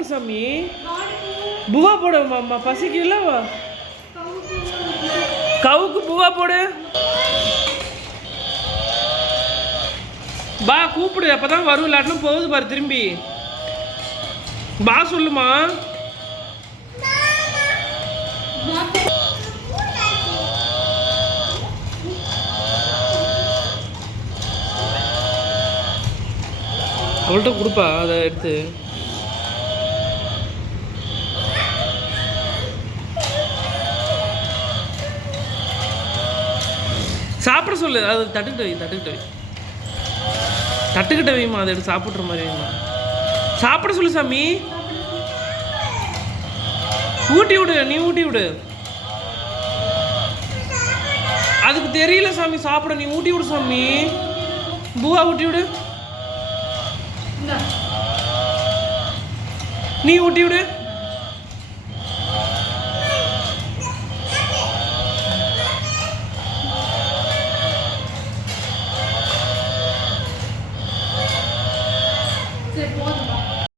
போடு சாமி. பூவா போடு மாமா, பசிக்கல. கவுக்கு பூவா போடு. பா கூப்பிடு, அப்பதான் வரும், இல்லாட்டினா போகுது பாரு திரும்பி. பா சொல்லுமா. அவள்கிட்ட கொடுப்பா அதை எடுத்து. சாப்பிட சொல்லு. அது தட்டுக்கிட்ட வைமா, அதை எடுத்து சாப்பிட்ற மாதிரி வைமா. சாப்பிட சொல்லு சாமி. ஊட்டி விடு, நீ ஊட்டி விடு. அதுக்கு தெரியல சாமி சாப்பிட, நீ ஊட்டி விடு சாமி. பூவா ஊட்டி விடு, நீ ஊட்டி விடு.